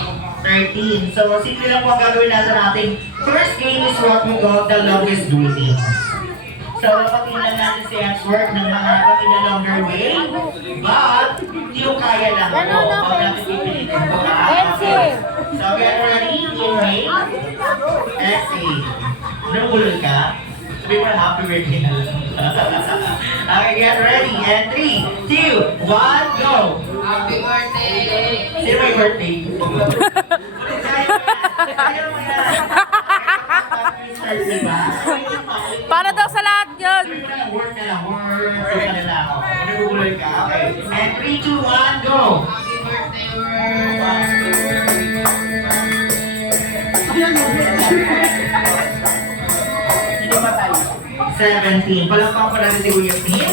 13. So, simple lang po ang gagawin natin ating first game is what we call the longest dueling. So, papatingnan natin si Answorth ng mga in a longer way. But, hindi yung kaya lang po. Huwag natin pipilitin po. So, get ready. Inhale. Exhale. Namulol ka? Sabi mo na happy birthday na lang. Okay, get ready. And 3, 2, 1, go! Happy birthday! Sino may birthday? Kaya mo yan. Para daw sa lahat yun. Work na lang. Work na lang. Naguguloy ka. Okay. And 3, 2, 1, go! Happy birthday, world! 17. Palakpak pa natin si Kuya Pin.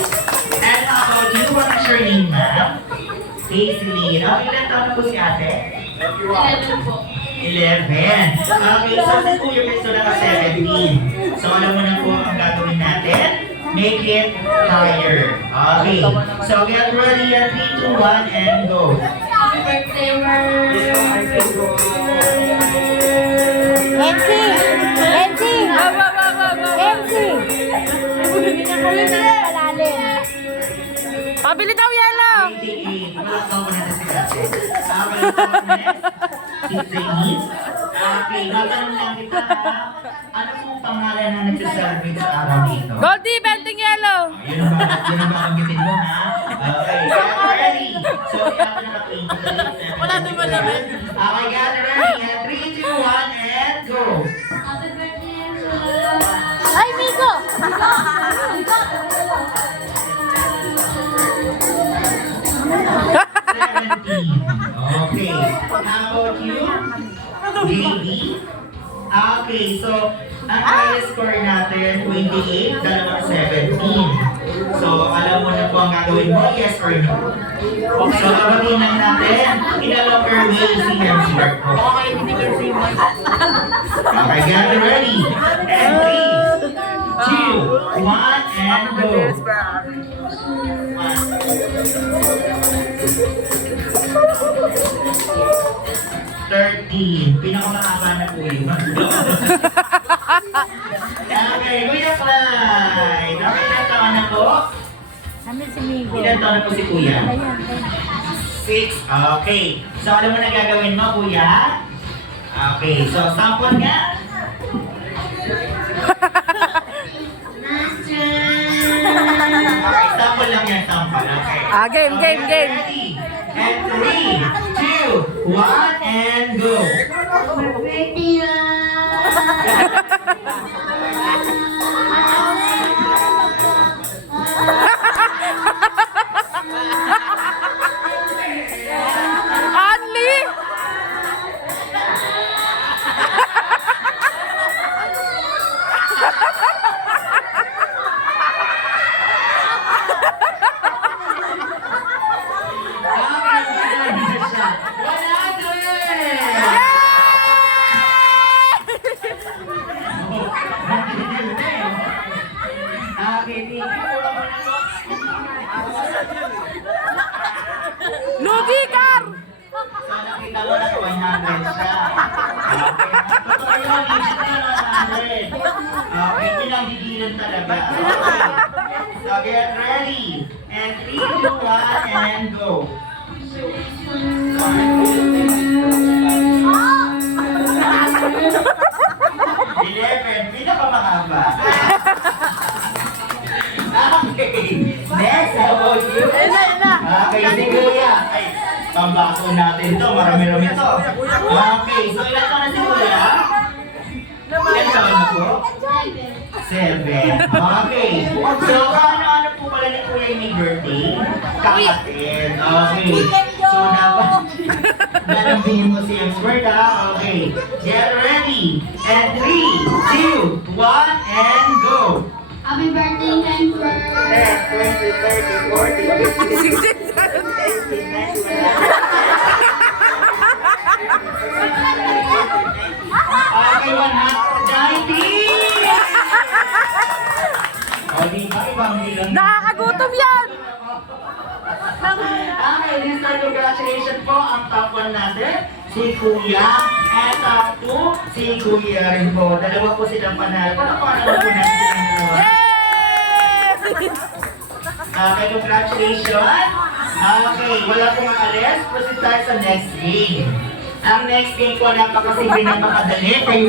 And how about you? What is your name, ma'am? Paisley. Ilan taon na po si ate? 11 po. 11. Okay, so si Kuya Pin so naka-17. So alam mo na po ang gagawin natin. Make it higher. Okay. So get ready at 3, 2, 1, and go. Happy birthday, world! Pabili daw yelo. 88. Palakpak pa natin si ate. Next. Si Trainees. Okay, matanong lang kita. Ano pong pangalan na nagsasalvage sa araw dito? Goldie, benting yelo. Yun ang babanggitin mo, ha? Okay, get ready! So, kaya ako naka-20. Wala naman naman. Okay, get ready! And 3, 2, 1, and go! Happy birthday, world! Ay, Miko! 17. Okay. How about you? JB? Okay, so, ang highest score natin, 28, dalawang 17. So, alam mo na po ang gagawin mo, yes or no? So, babatiin lang natin, in a longer way, si Hemsworth po. Okay, get ready. And 3, 2, 1, and go. 13. Pinakamahaba na po yun. Okay, Kuya Clyde. Okay, ilan taon na po? Ilan taon na po si Kuya? 6. Okay. So, alam mo na gagawin mo, Kuya? Okay. So, sample nga. Okay, sample lang yan, sample. Okay. Game. Ready? And 3, 2, 1, and go. Only? Lugi, Car! So, nakita mo na 100 siya. Totoo yun, hindi siya 100. Okay, pinanggigilan talaga. Okay. So, get ready. And 3, 2, 1, and go. 11, pinakamahaba. Okay. Next, how about you? Okay, si Kuya. Ay, pambaso natin to. Marami-rami to. Okay, so ilan taon na si Kuya? Ilan taon na po? 7. Okay. So, ano po pala ni Kuya yung may birthday? Kapatid. Okay. So, dapat lalambingin mo si Hemsworth, ha? Okay. Get ready. And 3, 2, 1, and go. Happy birthday, Hemsworth! 10, 20, 30, 40, 50, 60, 70, 80, 90. O, di ba ibang bilang? Nakakagutom yan! Okay, this time, congratulations po ang top 1 natin. si Kuya, at 2, si Kuya rin po. Dalawa po silang panalo. Paano po natin silang dalawa? Yay! Okay, congratulations. Okay, wala pong alis. Proceed tayo sa next game. Ang next game po napakasimple, napakadali. Kayo